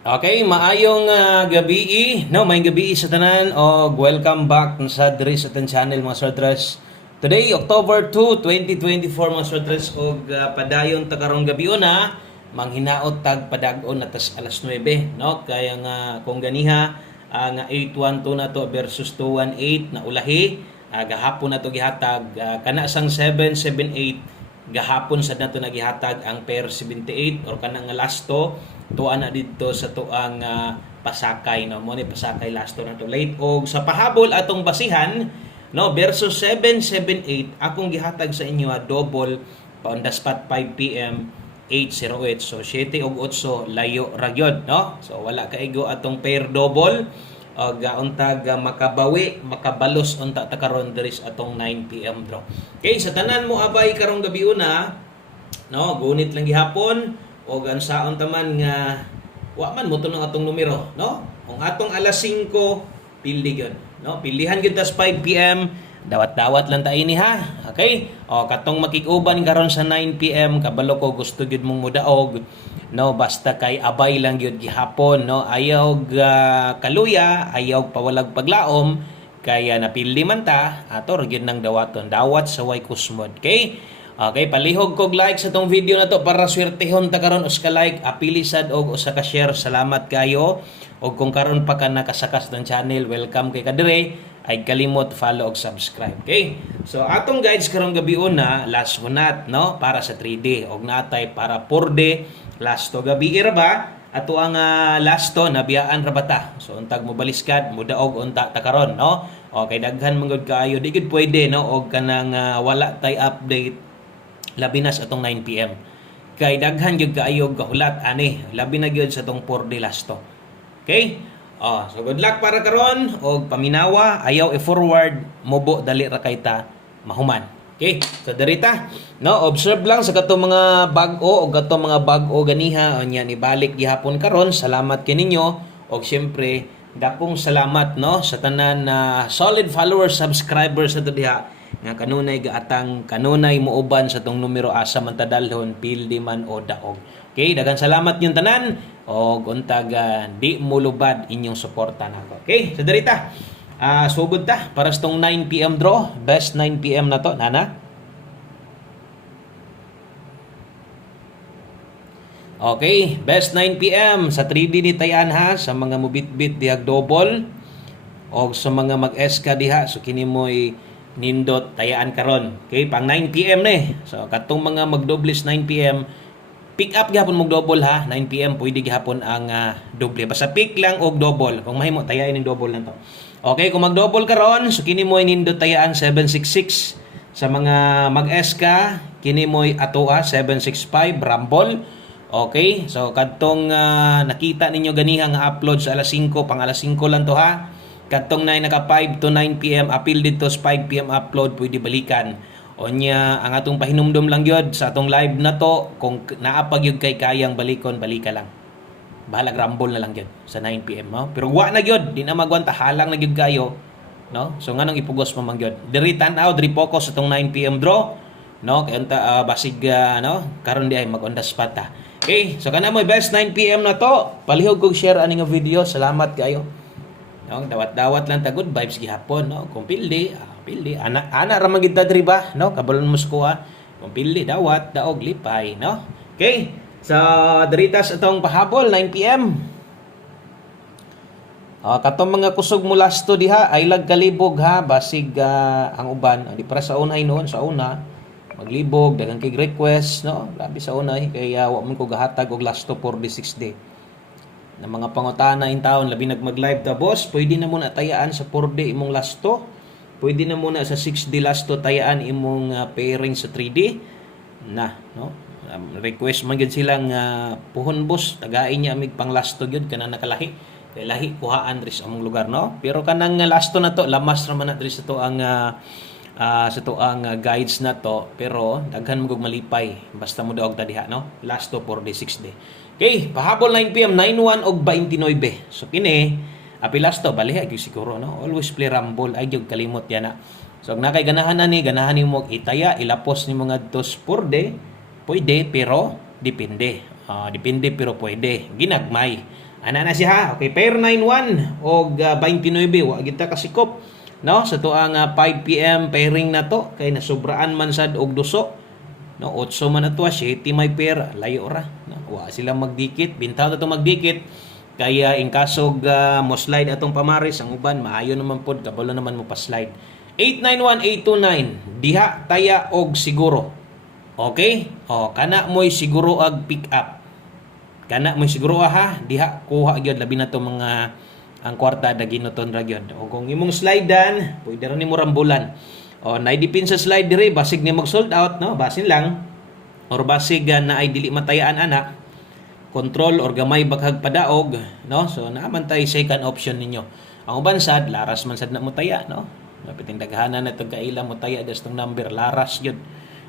Okay, maayong gabi, no, may gabi sa tanan o welcome back sa diri sa tan channel mga sortres. Today, October 2, 2024 mga sortres og padayon ta karong gabi na manghinaot tag padag-on atas alas 9, no? Kaya nga kung ganiha nga 812 na to versus 218 na ulahi, gahapon na to gihatag kana sang 778 gahapon sa nato nagihatag ang pair 78 or kanang lasto tuwa na dito sa tuang pasakay, no, mo ni pasakay lasto na to late og sa pahabol atong basihan, no, versus 778 akong gihatag sa inyo double pa on the spot 5 p.m. 808, so 7 og 8 layo ra gyud, no, so wala kaigo atong pair double og untag makabawi makabalos unta ta karon diri sa atong 9 p.m. draw. Okay, sa tanan mo abay karong gabi una, no, gunit lang gihapon og ang saon taman nga wa man mo to ng atong numero, no, kung atong alas 5 pildi gyud, no, pilihan gyud tas 5 p.m. dawat-dawat lang ta ini ha. Okay, o katong makikuban karon sa 9 p.m. kabalo ko gusto gyud mong mudaog, no, basta kay abay lang gyud gihapon, no, ayaw kaluya, ayaw pawalag paglaom, kaya napildi man ta ato gyud nang dawaton dawat sa way kusmod. Okay, palihog kog like sa tong video na to para swertehon ta karon uska like, apili sad og usa ka share. Salamat kayo. Og kung karon pa ka nakasakas ng channel, welcome kay kadire. Ay kalimot follow og subscribe. Okay? So atong guides karong gabi una, last hunat, no, para sa 3D og natay para 4D last to gabi ra ba? Ato ang last to nabiyaan ra bata. So untag mo baliskad, mo daog unta ta karon, no? Okay, daghan mangod kaayo, di gid pwede, no, og kanang wala tay update labi na sa atong 9 p.m. Kay daghan gyud kaayo gahulat ani, labi na gyud sa atong 4D last to. Okay? So good luck para karon og paminawa, ayaw i-forward, mubo dali ra kay ta mahuman. Okay? So darita, no, observe lang sa katong mga bag-o og katong mga bag-o ganiha unya ni balik gihapon karon. Salamat kininyo og syempre dakong salamat, no, sa tanan na solid followers, subscribers sa diha nga kanunay gaatang kanunay muuban sa tong numero asa man tadalhon pildi man o daog. Okay, daghang salamat yung tanan og untag di mulubad inyong suporta nako. Okay, so dirita. Sugod ta para sa tong 9 p.m. draw, best 9 p.m. na to, nana. Okay, best 9 p.m. sa 3D ni tayan ha, sa mga mubit-bit diag double og sa mga mag-eska diha, so kini mo'y nindot tayaan karon. Okay, pang 9 p.m. ni. So katong mga magdobles 9 p.m. pick up gihapon mong double ha. 9 p.m. pwede gihapon ang doble. Basta pick lang og double. Kung mahimo tayain ning double na to. Okay, kung mag-double karon, so kini mo'y nindot tayaan 766. Sa mga mag-eska, kini mo'y atoa 765 Rumble. Okay, so kadtong nakita ninyo ganiha nga upload sa alas 5, pang alas 5 lang to ha. Katong 9 naka 5 to 9 p.m. appeal dito sa 5 p.m. upload, pwede balikan. Onya ang atong pahinumdom lang gyud sa atong live na to, kung naapag gyud kay kayang balikon, balika lang. Bahalag rumble na lang gyud sa 9 p.m. no. Pero wa na gyud, di na magwanta, halang na gyud kayo, no. So nganong ipugos mo man gyud. Diri tan-aw, diri focus sa tong 9 p.m. draw, no. Kay unta basig no, karon di ay mag on the spot ta. Okay, so kana mo best 9 p.m. na to. Palihog kog share ani nga video. Salamat kayo. No, dawat-dawat lang ta, good vibes gihapon, no. Kung pildi, pildi ana ra magid ta diri ba, no, kabalon mo skuha. Kung pildi dawat daog lipay, no. Okay, so diritas atong pahabol 9 p.m. Katong mga kusog mo lasto diha ay lag kalibog ha, basig ang uban di para sa unay noon sa una maglibog daghang kay request, no, labi sa unay kaya wa man ko gahatag og lasto for the 6 day na mga pangutana in town, labi nag-live ta boss, pwede na muna tayaan sa 4D imong lasto, pwede na muna sa 6D lasto tayaan imong pairing sa 3D na, no, request man gyud silang puhon boss, tagain niya mig pang lasto gyud kana nakalahi kay lahi kuhaan diri sa among lugar, no, pero kanang lasto na to lamas ra man na diri sa to ang guides na to, pero daghan mo malipay basta mo daog ta diha, no, lasto 4D 6D. Okay, pahabol 9 p.m. 91 og 29. So kini apilas to baliha gyud siguro, no. Always play rumble, ay gyud kalimot yan na. So ag nakay ganahan nimo itaya ilapos ni mga dos purde, pwede pero depende. Depende pero pwede. Ginagmay. Ana na siya ha. Okay, pair 9-1 og 29 wa kita kasikop, no? Sa tuang 5 PM pairing na to kay nasubraan man sad og duso. No, 8 man ato, 7 may pair, layo ra. No, wa sila magdikit, bintaw to magdikit. Kaya in kasog mo slide atong pamaris ang uban maayo naman pod kabalo naman mo pa slide. 891829 diha taya og siguro. Okay? O kana mo'y siguro ag pick up. Kana mo'y siguro ha, diha kuha gyud labi na to mga ang kwarta daginuton ra gyud. O kung imong slidean, pwede ra nimo rambulan. O naidipin sa slide dire basig ni mag sold out, no? Basin lang or basig na ay dili matayaan ana. Control or gamay baghag padaog, no? So naaman tay second option ninyo. Ang uban sad laras man sad na mo taya, no? Napiting daghanan na itong kaila mo taya das tong number laras yun.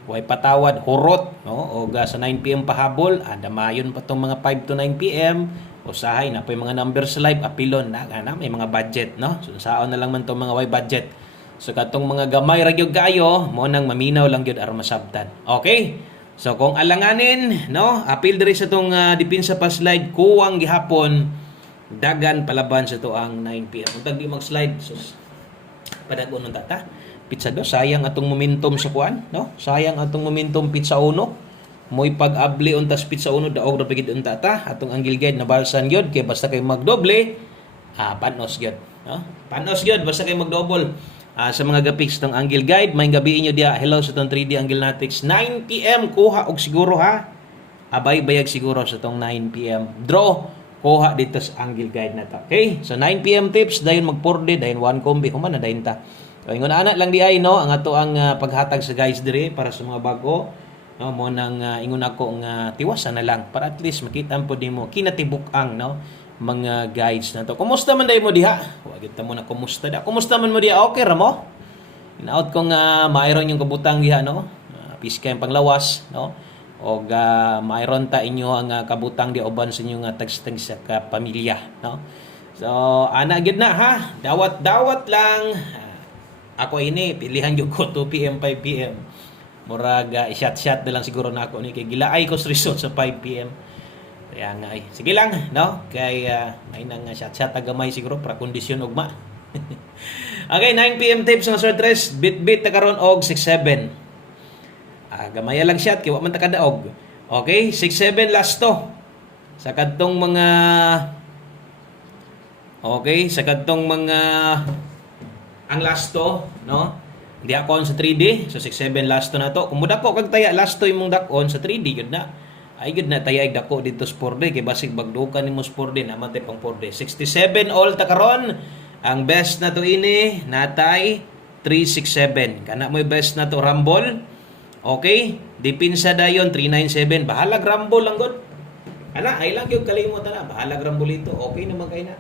Way patawad hurot, no? O sa 9 PM pahabol, andamayon pa tong mga 5 to 9 PM. Usahay na pa yung mga number sa live apilon na may mga budget, no? So saon na lang man tong mga way budget. So katong mga gamay ra gyud kayo, mo nang maminaw lang gyud aron masabtan. Okay? So kung alanganin, no, apil diri sa tong depensa pa slide kuwang gihapon dagan palaban sa to ang 9 PM. Untag di mag-slide sus. Padagon nun tata. Pizza do sayang atong momentum sa kuan, no? Sayang atong momentum pizza uno. Moy pag-abli untas pizza uno daog ra pigid unta ta. Atong angle guide na balsan gyud kay basta kay magdoble, panos gyud, no? Panos gyud basta kay magdouble. Sa mga gapiks ng angle guide, may gabiin nyo diya, hello sa itong 3D Angle Natics, 9 PM, kuha og siguro ha, abay bayag siguro sa itong 9 PM, draw, kuha dito sa angle guide na ta. Okay, so 9 PM tips, dayon mag 4D, dayon 1 combi, human na dayon ta. So ingon ana lang di ay, no, ang ato ang paghatag sa guys dire para sa mga bago, no, mo nang ingon ako nga tiwasan na lang para at least makita po nimo kinatibuk-ang, no, mga guides na to. Kumusta man day mo diha? Wa gyud ta mo na kumusta da. Kumusta man mo diha? Okay ra mo? Inaot ko nga mayroon yung kabutang diha, no? Piska yung panglawas, no? O mayroon ta inyo ang kabutang di uban sa inyo nga tagstag sa pamilya, no? So ana gyud na ha. Dawat-dawat lang. Ako ini pilihan gyud ko 2 PM 5 PM. Murag shot-shot na lang siguro na ako ni kay gilaay ko sa resort sa 5 PM. Kaya nga sige lang, no? Kay may nang shot-shot tagamay siguro para kondisyon ugma. Okay, 9 PM tips ng Sir Tres, bit-bit ta karon og 6-7. Gamay lang shot kay wa man ta kadaog. Okay, 6-7 last to. Sa kadtong mga ang last to, no? Di akon sa 3D, so 6-7 last to na to. Kung mudako kag taya last to imong dakon sa 3D gud na. Ay gud na tayag dako dito sa 4D kay basig bagdukan nimo sa 4D naman tay pang 4D. 67 all ta karon. Ang best na to ini natay 367. Kana mo best na to Rumble. Okay? Dipinsa dayon 397. Bahalag Rumble lang gud. Ana ay lang gyud kalimot na bahalag Rumble ito. Okay naman kay na.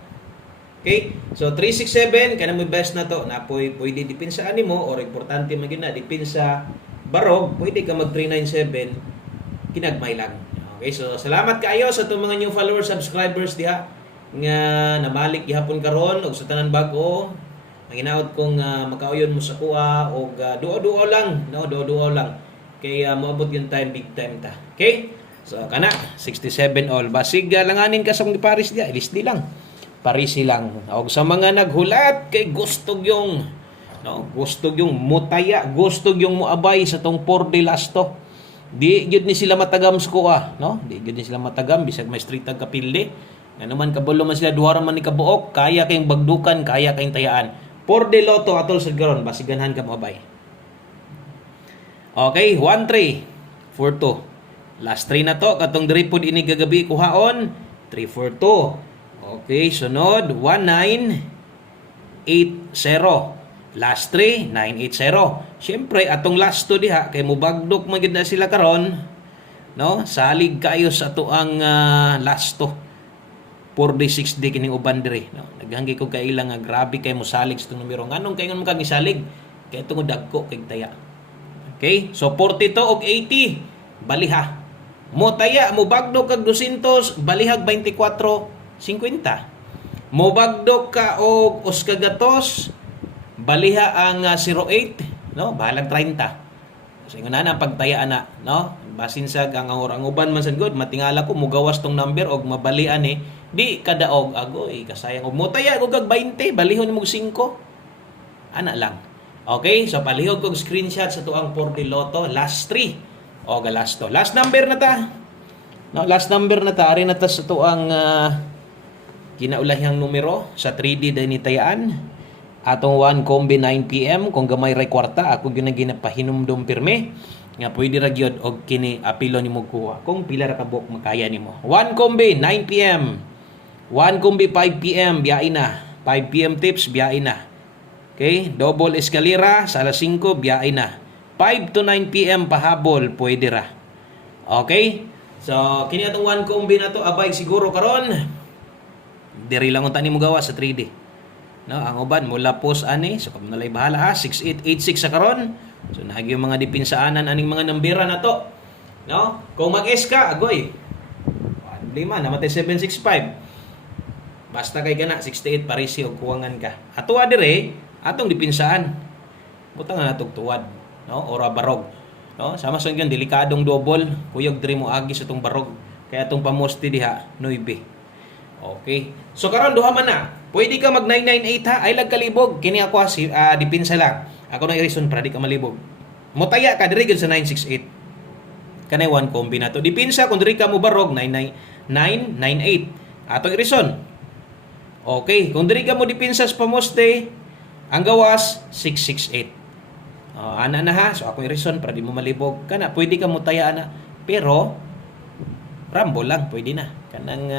Okay? So 367 kana mo best na to. Napoy pwede dipinsa animo or importante man gyud na dipinsa barog, pwede ka mag 397 kinagmay lang. Okay, so salamat kaayo sa itong mga new followers, subscribers diha nga namalik gihapon karon og sa tanan bag-o. Ang hinaot kong makauyon mo sa kuha og duo-duo lang, no, duo-duo lang. Kay moabot yung time, big time ta. Okay? So kana 67 all. Basig langanin ka sa kong Paris diha, ilisdi lang. Parisi lang. Og sa mga naghulat kay gustog yung mutaya, gustog yung muabay sa tong 4D last to. Di gyud ni sila matagam sa kuha, no? Di gyud ni sila matagam bisag may street tag kapilde. Nga naman kabulo man sila duha man ni kabuok, kaya kayong bagdukan, kaya kayong tayaan. 4D Lotto atol sa garon, basiganhan ka moabay. Okay, 1-3, 4-2. Last 3 na to, katong diri pod ini gagabi kuhaon, 3-4-2. Okay, sunod 1-9-8-0. Last 3, 9-8-0. Siyempre, atong last 2 diha, kay mubagdok magid na sila karon, no? Salig kayo sa tuang last 2. 4D, 6D kining uban diri, no? Naghanggi ko kay ilang nga grabe kay mo salig sa numero. Nganong kay ngon kag isalig? Kay tungod dagko kay taya. Okay? So 42 og 80, baliha. Mo taya, mo bagdok kag 200, balihag 24-50. Mo bagdok ka og uskagatos, baliha ang 08, no? Bahalag 30. So ingon na pagtayaan na, no? Basin sa ang uban man sad good, matingala ko mugawas tong number og mabalian di kadaog agoy kasayang og mutaya og 20, balihon mo 5. Ana lang. Okay, so palihog kog screenshot sa tuang 4D Lotto last 3. O last to. Last number na ta. No, last number na ta ari na ta sa tuang kinaulahang numero sa 3D din ni tayaan. Atong 1 kombi 9 PM kung gamay ray kwarta ako gyud ginapahinumdom pirme nga pwede ra gyud og kini apilo nimo kuha kung pila ra ka buok makaya nimo. 1 kombi 9 PM. 1 kombi 5 PM biyain na. 5 PM tips biyain na. Okay, double escalera sa alas 5 biyain na. 5 to 9 PM pahabol pwede ra. Okay? So kini atong 1 kombi na to abay siguro karon diri lang unta nimo gawa sa 3D. No, ang uban mula post ani so kamo nalay bahala ha 6886 sa karon. So nahagi yung mga depinsaanan aning mga nambera na to. No? Kung mag-S ka agoy. 5 namatay 765. Basta kay kana 68 parisi og kuwangan ka. Ato dire atong depinsaan. Butang na natog tuwad, no? Ora barog. No? Sama sa gyud delikadong double, kuyog diri mo agi sa tong barog. Kaya atong pamosti diha 9. Okay. So karon duha man na. Pwede ka mag 998 ha. Ay lag kalibog. Kini ako dipinsa lang. Ako na i-reason para di ka malibog. Mutaya ka diri gyud sa 968. Kanay 1 kombi na to. Dipinsa kung diri ka mo barog 998. Atong i-reason. Okay, kung diri ka mo dipinsa sa pamoste, ang gawas 668. Ana na ha. So ako i-reason para di mo malibog. Kana pwede ka mutaya na. Pero rambo lang pwede na. Kanang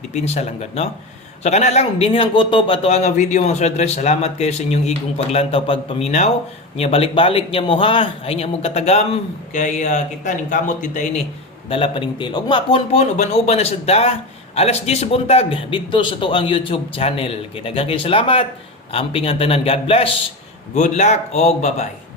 dipinsa lang gud, no? So kana lang dinhang kutob ato ang video mga swadres. Salamat kayo sa inyong igong paglantaw pagpaminaw. Nya balik-balik nya mo ha. Ay nya mo katagam kay kita ning kamot kita ini dala pa ning til. Og mapunpon uban-uban na sadda. Alas 10 sa buntag dito sa tuang YouTube channel. Kay daghang salamat. Amping ang tanan. God bless. Good luck og bye-bye.